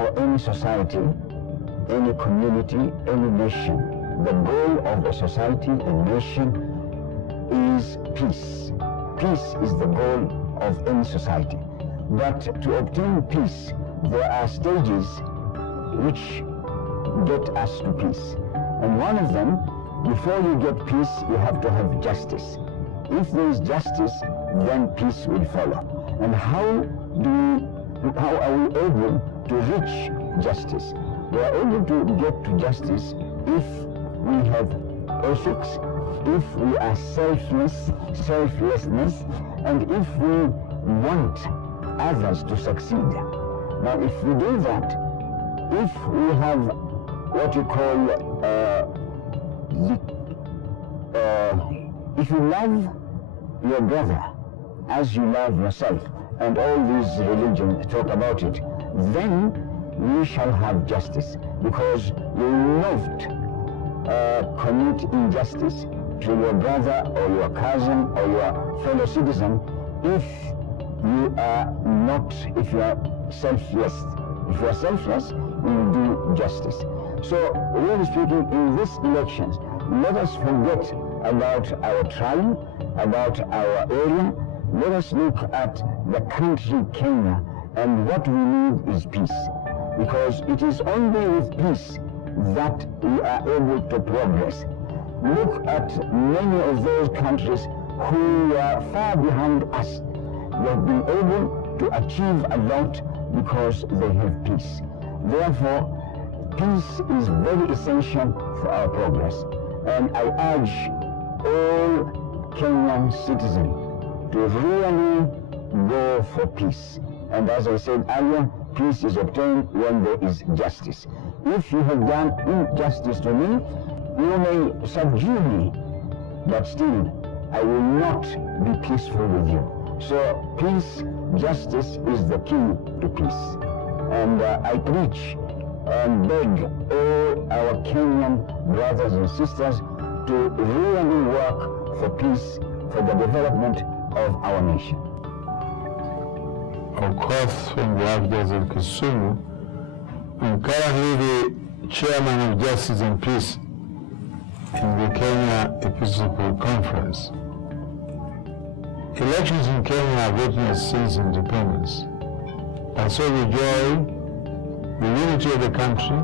for any society, any community, any nation, the goal of a society, a nation, is peace. Peace is the goal of any society. But to obtain peace, there are stages which get us to peace. And one of them, before you get peace, you have to have justice. If there is justice, then peace will follow. And how are we able to reach justice? We are able to get to justice if we have ethics, if we are selflessness, and if we want others to succeed. Now, if we do that, if we have what you call, if you love your brother as you love yourself, and all these religions talk about it, then we shall have justice, because you will not commit injustice to your brother or your cousin or your fellow citizen if you are selfless. If you are selfless, you will do justice. So, really speaking, in these elections, let us forget about our tribe, about our area. Let us look at the country Kenya, and what we need is peace. Because it is only with peace that we are able to progress. Look at many of those countries who are far behind us. They have been able to achieve a lot because they have peace. Therefore, peace is very essential for our progress. And I urge all Kenyan citizens to really go for peace. And as I said earlier, peace is obtained when there is justice. If you have done injustice to me, you may subdue me, but still, I will not be peaceful with you. So peace, justice is the key to peace. And I preach and beg all our Kenyan brothers and sisters to really work for peace, for the development of our nation. Of course, from the Archdiocese of Kisumu, I'm currently the Chairman of Justice and Peace in the Kenya Episcopal Conference. Elections in Kenya have witnessed since independence. I saw the joy, the unity of the country,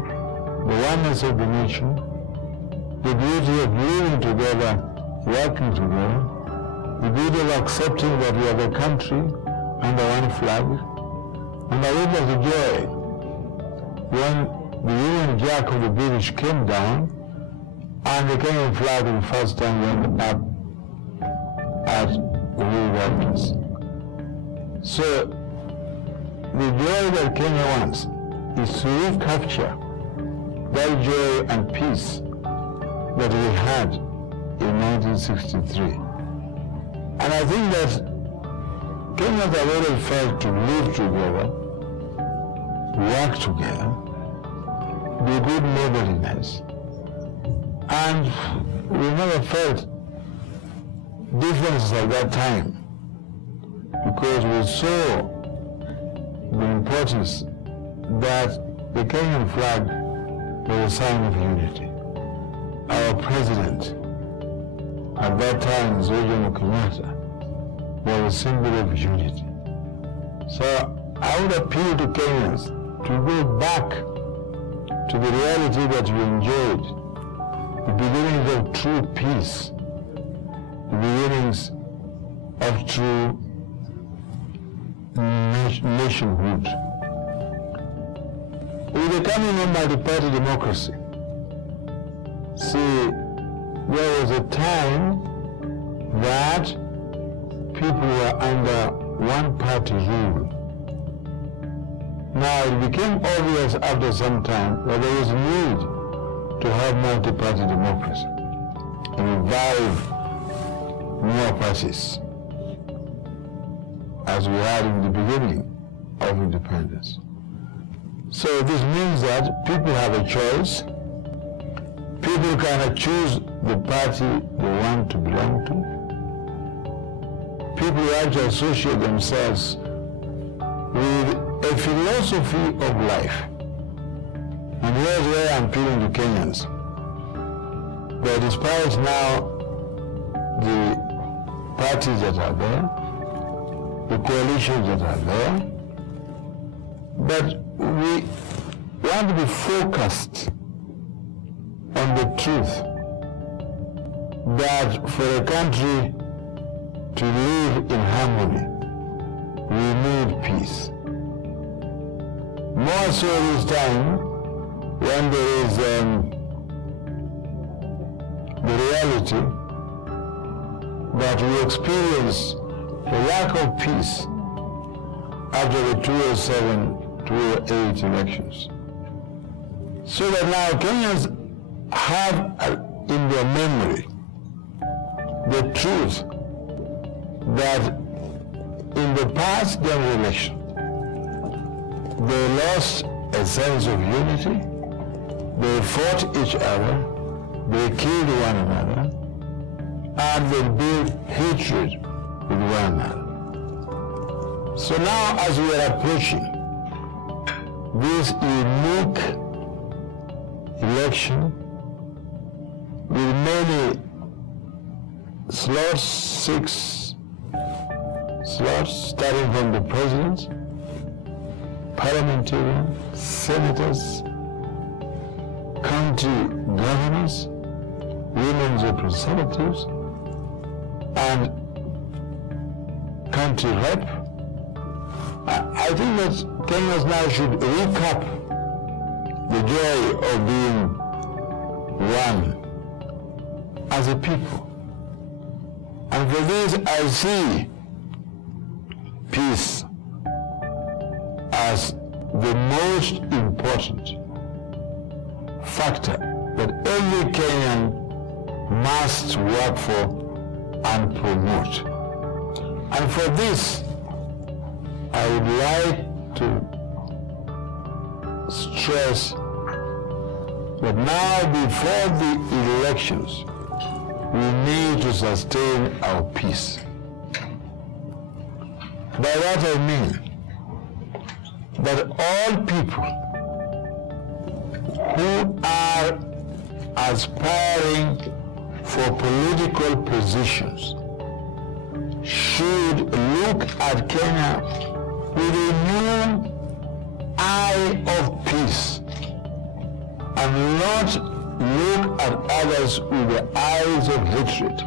the oneness of the nation, the beauty of living together, working together, the beauty of accepting that we are the country under one flag, and I witnessed the joy when the Union Jack of the British came down and the Kenyan flag for the first time went up at Uhuru Gardens. So the joy that Kenya wants is to recapture that joy and peace that we had in 1963. And I think that Kenyans have already felt to live together, work together, be good neighborliness. And we never felt differences at that time because we saw the importance that the Kenyan flag was a sign of unity. Our president at that time, Jomo Kenyatta, was a symbol of unity. So I would appeal to Kenyans to go back to the reality that we enjoyed, the beginnings of true peace, the beginnings of true nationhood. With the coming of multi-party democracy, see, there was a time that people were under one-party rule. Now it became obvious after some time that there was a need to have multi-party democracy and revive more parties, as we had in the beginning of independence. So this means that people have a choice. People can choose the party they want to belong to. People like to associate themselves with a philosophy of life, And here's where I'm appealing to Kenyans. That despite now the parties that are there, the coalitions that are there, but we want to be focused on the truth that for a country to live in harmony, we need peace. More so this time when there is the reality that we experience the lack of peace after the 2007-2008 elections. So that now Kenyans have in their memory the truth that in the past general election, they lost a sense of unity, they fought each other, they killed one another, and they built hatred with one another. So now as we are approaching this unique election with many slots, 6 slots, starting from the president, parliamentarian, senators, county governors, women's representatives, and county rep. I think that Kenyans now should recap the joy of being one as a people. And for this I see peace as the most important factor that every Kenyan must work for and promote. And for this, I would like to stress that now before the elections, we need to sustain our peace. By that I mean that all people who are aspiring for political positions should look at Kenya with a new eye of peace and not look at others with the eyes of hatred.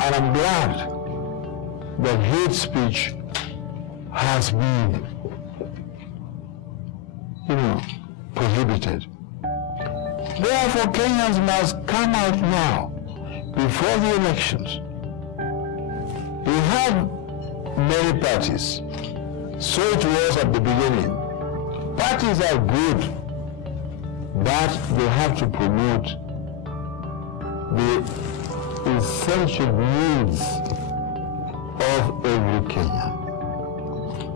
And I'm glad that hate speech has been, prohibited. Therefore, Kenyans must come out now, before the elections. We have many parties. So it was at the beginning. Parties are good, but they have to promote the essential needs of every Kenyan.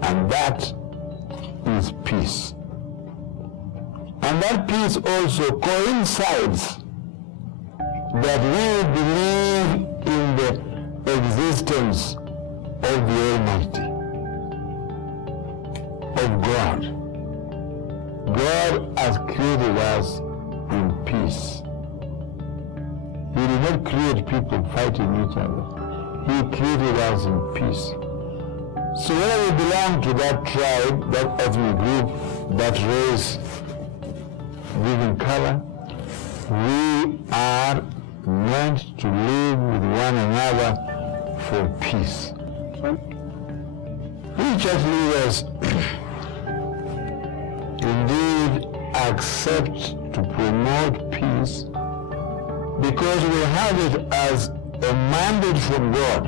And that is peace. And that peace also coincides that we believe in the existence of the Almighty, of God. God has created us in peace. He did not create people fighting each other. He created us in peace. So whether we belong to that tribe, that ethnic group, that race, living color, we are meant to live with one another for peace. We church leaders indeed accept to promote peace because we have it as a mandate from God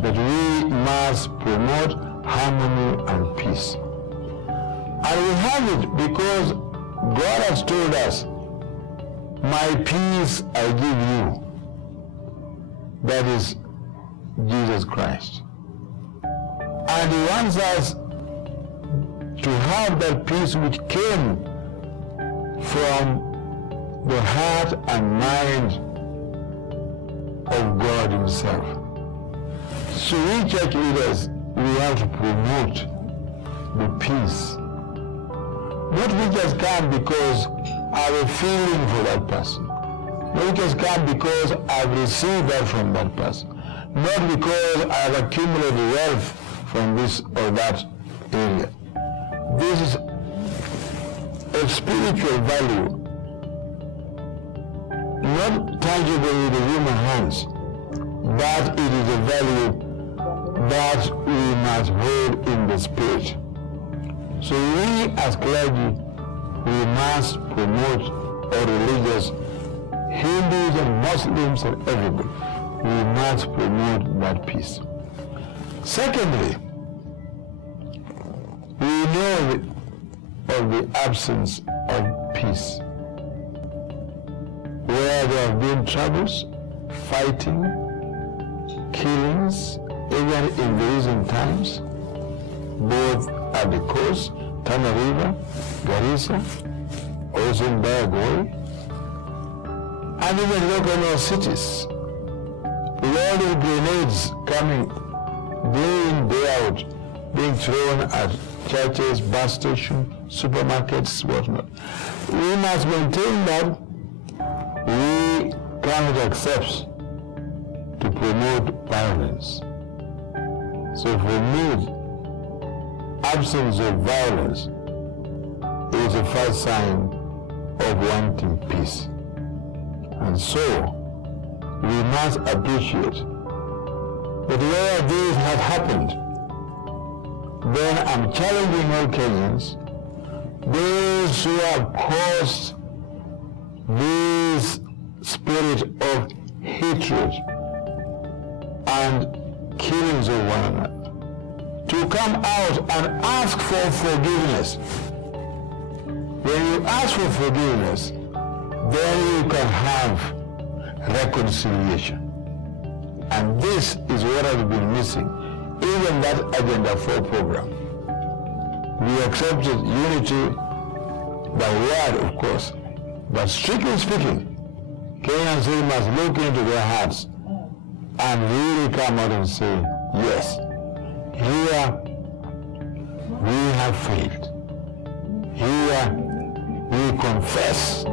that we must promote harmony and peace. And we have it because God has told us, my peace I give you. That is Jesus Christ. And He wants us to have that peace which came from the heart and mind of God Himself. So we church leaders, we have to promote the peace. Not which has come because I have a feeling for that person. Not which has come because I've received that from that person. Not because I've accumulated wealth from this or that area. This is a spiritual value, not tangible with the human hands, but it is a value that we must hold in the spirit. So we as clergy, we must promote our religious, Hindus and Muslims and everybody, we must promote that peace. Secondly, we know of the absence of peace, where there have been troubles, fighting, killings, even in the recent times, both at the coast, Tana River, Garissa, also in Bayagoi, and even local cities. With all the grenades coming day in, day out, being thrown at churches, bus stations, supermarkets, whatnot. We must maintain that we cannot accept to promote violence. So for me, absence of violence is a first sign of wanting peace. And so, we must appreciate that where this has happened, then I'm challenging all Kenyans, those who have caused this spirit of hatred and killings of one another, to come out and ask for forgiveness. When you ask for forgiveness, then you can have reconciliation. And this is what has been missing, even that Agenda 4 program. We accepted unity by word, of course, but strictly speaking, Kenyans really must look into their hearts and really come out and say, yes, here we have failed. Here we confess